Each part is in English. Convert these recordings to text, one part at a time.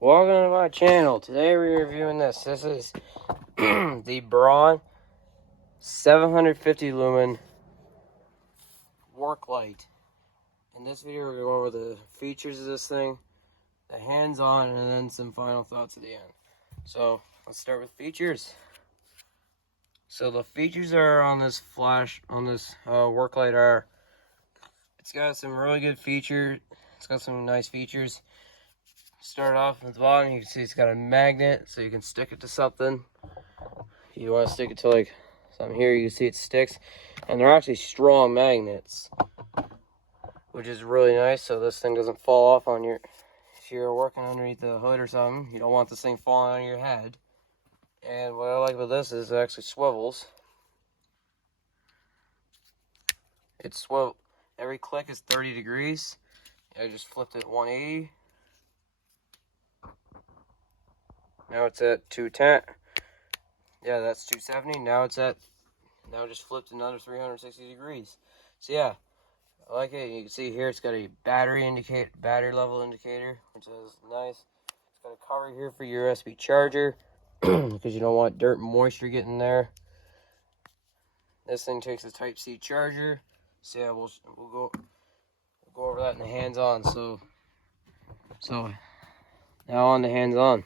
Welcome to my channel. Today we're reviewing this. This is the BRAUN 750 lumen work light. In this video we're going to go over the features of this thing, the hands-on, and then some final thoughts at the end. So let's start with features. So the features are on this work light are, it's got some really good features. It's got some nice features. Start off at the bottom, you can see it's got a magnet, so you can stick it to something. If you want to stick it to like something here, you can see it sticks. And they're actually strong magnets, which is really nice, so this thing doesn't fall off on your, if you're working underneath the hood or something, you don't want this thing falling on your head. And what I like about this is it actually swivels. It's swivel. Every click is 30 degrees. I just flipped it 180. Now it's at 210. Yeah, that's 270. Now it just flipped another 360 degrees. So yeah, I like it. You can see here it's got a battery level indicator, which is nice. It's got a cover here for your USB charger because you don't want dirt and moisture getting there. This thing takes a Type-C charger. So yeah, we'll go over that in the hands-on. So now on the hands-on.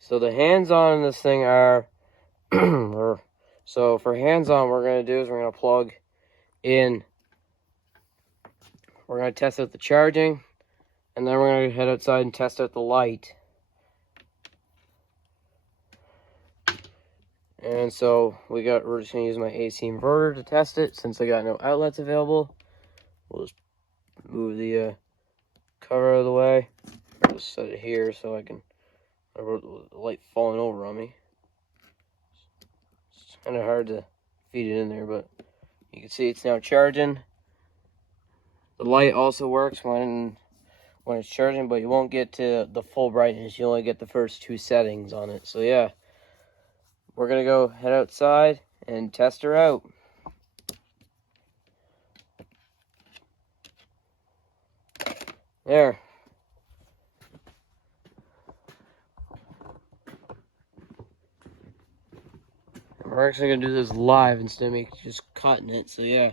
So the hands-on in this thing are, so for hands-on, what we're going to do is we're going to plug in, we're going to test out the charging, and then we're going to head outside and test out the light. And so we're just going to use my AC inverter to test it, since I got no outlets available. We'll just move the cover out of the way. I'll just set it here so I can, the light falling over on me. It's kind of hard to feed it in there, but you can see it's now charging. The light also works when it's charging, but you won't get to the full brightness. You only get the first 2 settings on it. So yeah, we're gonna go head outside and test her out. There. We're actually gonna do this live instead of me just cutting it, so yeah.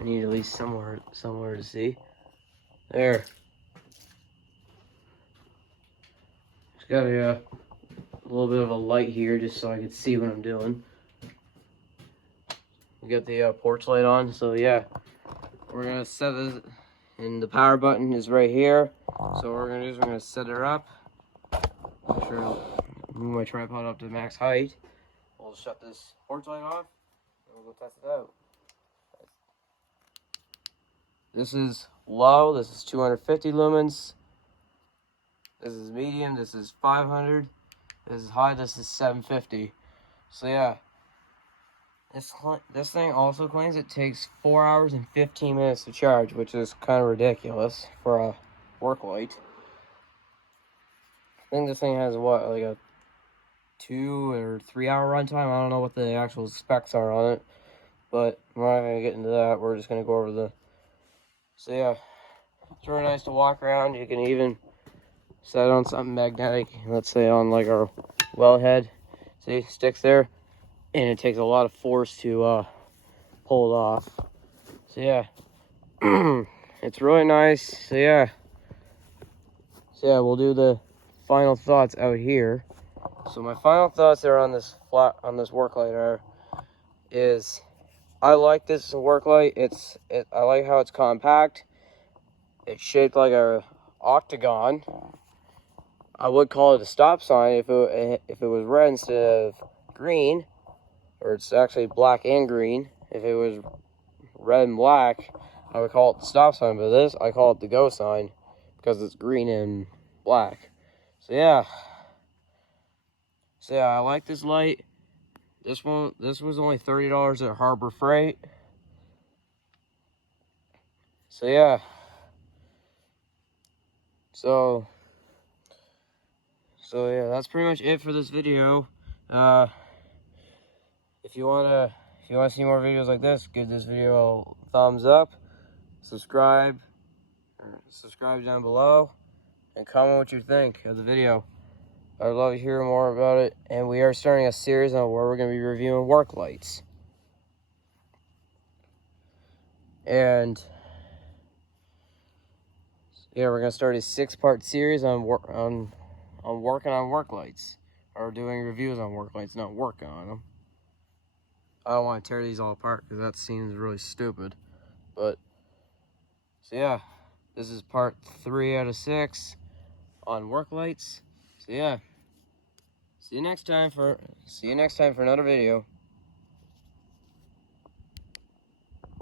I need at least somewhere to see. There. It's got a little bit of a light here just so I can see what I'm doing. We got the porch light on, so yeah. We're gonna set this, and the power button is right here. So what we're gonna do is we're gonna set her up. Make sure to move my tripod up to max height. We'll shut this porch light off, and we'll go test it out. This is low, this is 250 lumens. This is medium, this is 500. This is high, this is 750. So yeah, this thing also claims it takes 4 hours and 15 minutes to charge, which is kind of ridiculous for a work light. I think this thing has what, like a 2 or 3 hour runtime. I don't know what the actual specs are on it, but we're not gonna get into that. We're just gonna go over the. So yeah, it's really nice to walk around. You can even set it on something magnetic. Let's say on like our wellhead. See, sticks there, and it takes a lot of force to pull it off. So yeah, it's really nice. So yeah, we'll do the final thoughts out here. So my final thoughts are on this work light is I like this work light. I like how it's compact. It's shaped like a octagon. I would call it a stop sign if it was red instead of green, or it's actually black and green. If it was red and black, I would call it the stop sign, but this I call it the go sign because it's green and black. So yeah, I like this light. This was only $30 at Harbor Freight. So yeah, so yeah, that's pretty much it for this video. If you wanna see more videos like this, give this video a thumbs up, subscribe, subscribe down below, and comment what you think of the video. I'd love to hear more about it. And we are starting a series on where we're going to be reviewing work lights. And yeah, we're going to start a 6-part series on working on work lights, or doing reviews on work lights, not working on them. I don't want to tear these all apart because that seems really stupid. But so yeah, this is part 3 out of 6 on work lights. So yeah, see you next time for another video.